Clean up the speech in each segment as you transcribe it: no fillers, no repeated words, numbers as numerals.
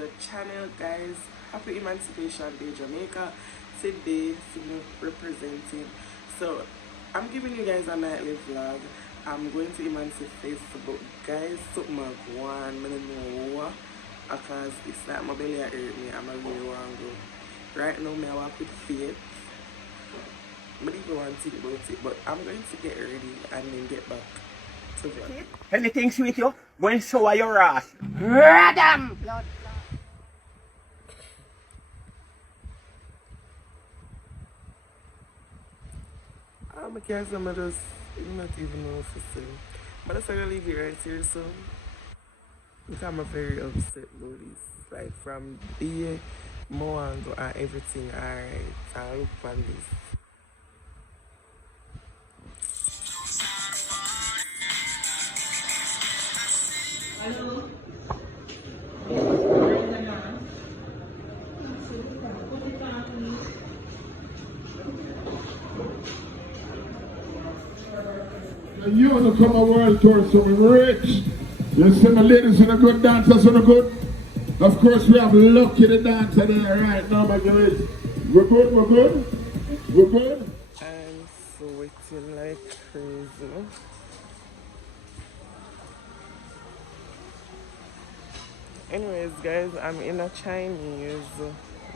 the channel, guys. Happy Emancipation Day, Jamaica. Today, representing. So, I'm giving you guys a nightly vlog. I'm going to emancipate Facebook, guys. Something like one, I don't know, because it's like my belly hurt me. I'm a really want to go. Right now, I walk with faith. But even want to think about it, but I'm going to get ready and then get back to vlog. Anything sweet you? Go and show your ass. Radam! Lord, I can't say, I just not even know what to say. But I'm going to leave it right here, so because I'm very upset about this. Like from the Moango and everything, alright, I look on this. You want to come a world tour, so we're rich. You see my ladies in a good dancers in a good. Of course, we have Lucky the dancer there right now, my guys. We're good, we're good, we're good. I'm sweating like crazy. Anyways, guys, I'm in a Chinese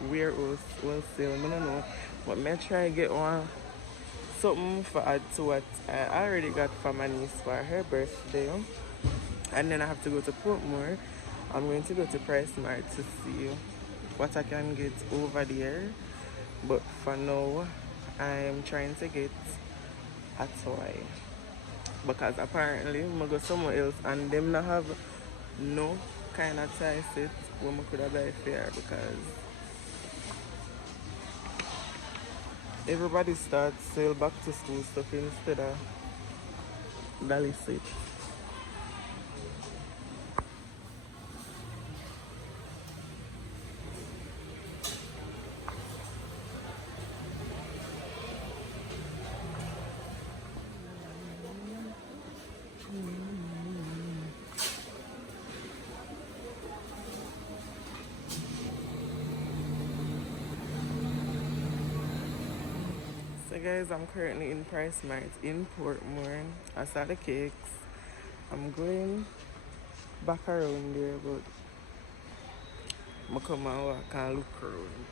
warehouse. Well, still, I don't know. But I try to get one something for add to what I already got for my niece for her birthday. And then I have to go to Portmore. I'm going to go to Price Mart to see what I can get over there. But for now, I'm trying to get a toy. Because apparently, I go somewhere else and them not have no kind of toy set where I could have buy fair because everybody starts sell back to school stuff instead of dolly set. So guys, I'm currently in Price Mart in Portmore. I saw the cakes. I'm going back around there, but I'm come and walk and look around.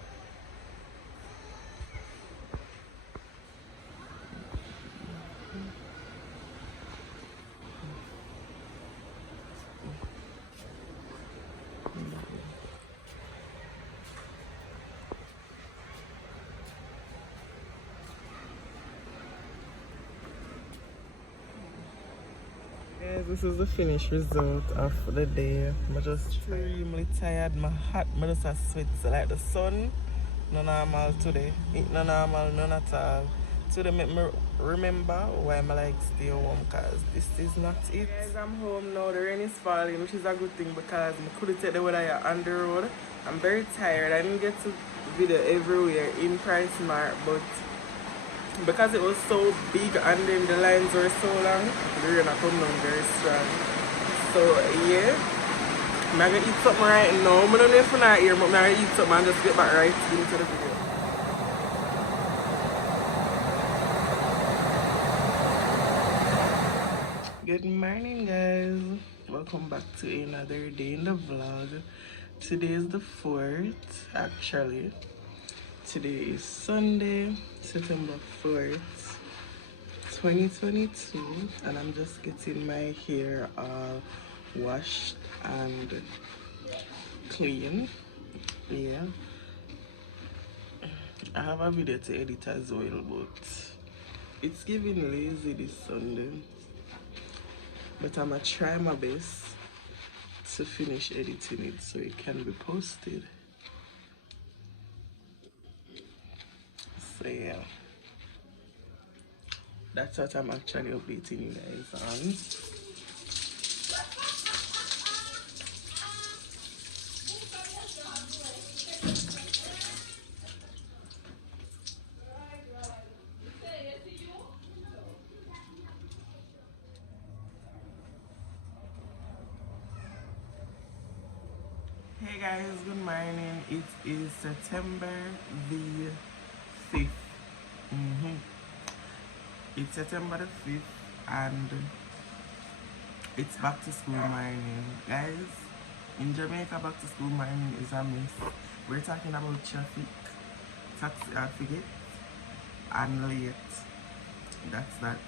Guys, this is the finished result of the day. I'm just extremely tired. My heart, I just a sweat. So like the sun, no normal today. It no normal, none at all. Today make me remember why I like stay home, because this is not it. Guys, I'm home now. The rain is falling, which is a good thing because I couldn't take the weather on the road. I'm very tired. I didn't get to video everywhere in Price Mart, but because it was so big and then the lines were so long, the rain come down very strong. So yeah, I'm gonna eat something right now. I don't know if I'm not here, but I'm gonna eat something and just get back right into the video. Good morning, guys. Welcome back to another day in the vlog. Today is the 4th, actually. Today is Sunday, September 4th, 2022, and I'm just getting my hair all washed and clean. Yeah, I have a video to edit as well, but it's giving lazy this Sunday. But I'm gonna try my best to finish editing it so it can be posted. So yeah, that's what I'm actually updating you guys on. Hey guys, good morning. It is September the 5th. It's September the 5th and it's back to school morning. Guys, in Jamaica, back to school morning is a mess. We're talking about traffic, taxi alphabet, and late. That's that.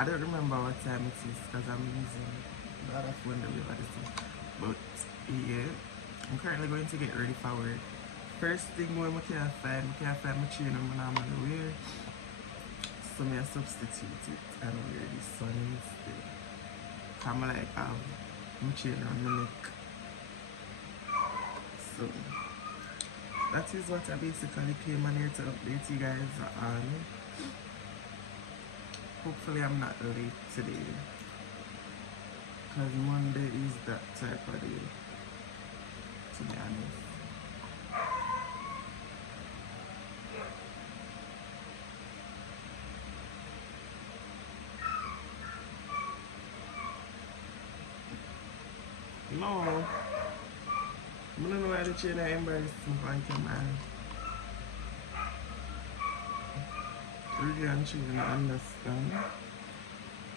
I don't remember what time it is because I'm using the other phone the way about this thing. But yeah, I'm currently going to get ready for work. First thing when I can't find my chain and my normally wear. So I substitute it and wear this one instead. I'm like my chain on my neck. So that is what I basically came on here to update you guys on. Hopefully I'm not late today, because Monday is that type of day, to be honest. No, I don't know why the chain I embarrassed me for man. Really and truly not understand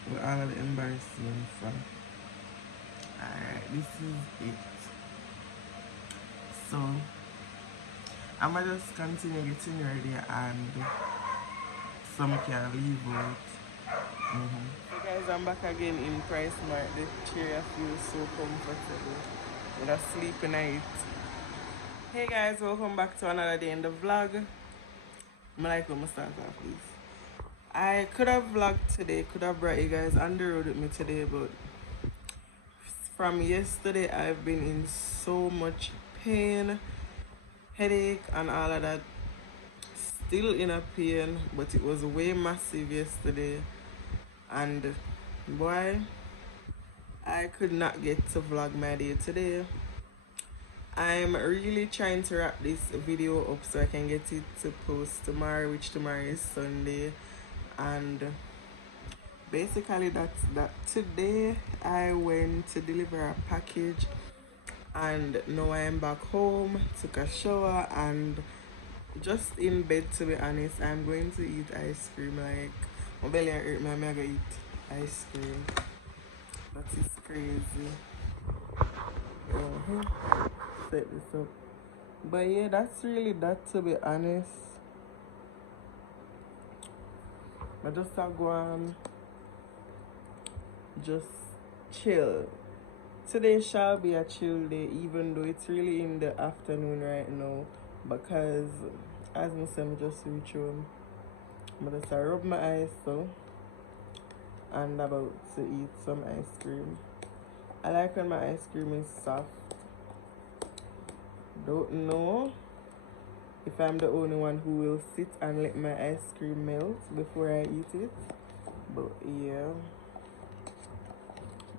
what all of the embarrassment for. Alright, this is it. So I'ma just continue getting ready and some can leave out. So guys, I'm back again in Price Mart. The chair feels so comfortable. With a sleepy night. Hey guys, welcome back to another day in the vlog. I like when I start off this. I could have vlogged today, could have brought you guys on the road with me today, but from yesterday I've been in so much pain, headache and all of that. Still in a pain, but it was way massive yesterday, and boy, I could not get to vlog my day today. I'm really trying to wrap this video up so I can get it to post tomorrow, which tomorrow is Sunday. And basically that's that. Today I went to deliver a package and now I am back home, took a shower and just in bed, to be honest. I'm going to eat ice cream. Like my belly hurt me, I'm gonna eat ice cream. That is crazy. Set this up. But yeah, that's really that, to be honest. I just go on, just chill. Today shall be a chill day, even though it's really in the afternoon right now, because as I said, I just reach home. I'm just rub my eyes so, and about to eat some ice cream. I like when my ice cream is soft. Don't know if I'm the only one who will sit and let my ice cream melt before I eat it, but yeah,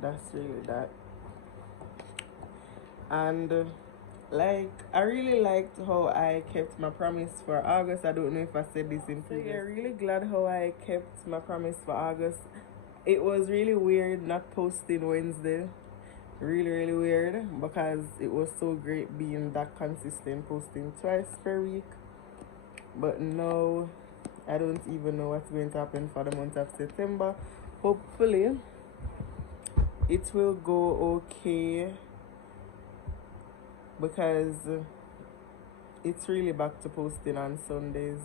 that's really that. And like, I really liked how I kept my promise for August. I don't know if I said this in previous. So yeah, really glad how I kept my promise for August. It was really weird not posting Wednesday. Really weird, because it was so great being that consistent, posting twice per week. But now I don't even know what's going to happen for the month of September. Hopefully it will go okay, because it's really back to posting on Sundays.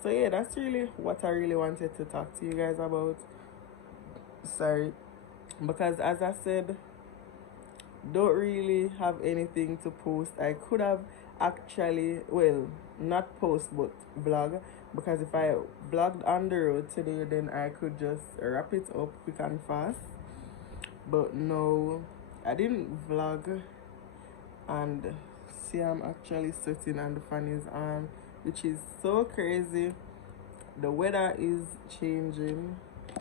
So yeah, that's really what I really wanted to talk to you guys about. Sorry, because as I said, don't really have anything to post. I could have actually, well, not post but vlog, because if I vlogged on the road today, then I could just wrap it up quick and fast. But no, I didn't vlog. And see, I'm actually sweating and the fan is on, which is so crazy. The weather is changing,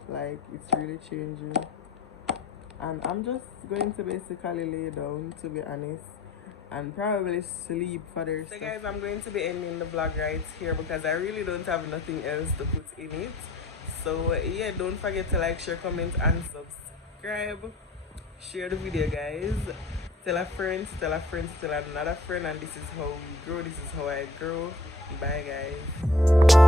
like it's really changing, and I'm just going to basically lay down, to be honest, and probably sleep for the rest. So guys, I'm going to be ending the vlog right here because I really don't have nothing else to put in it. So yeah, don't forget to like, share, comment and subscribe. Share the video, guys. Tell a friend, tell a friend, tell another friend, and this is how we grow. This is how I grow. Bye, guys.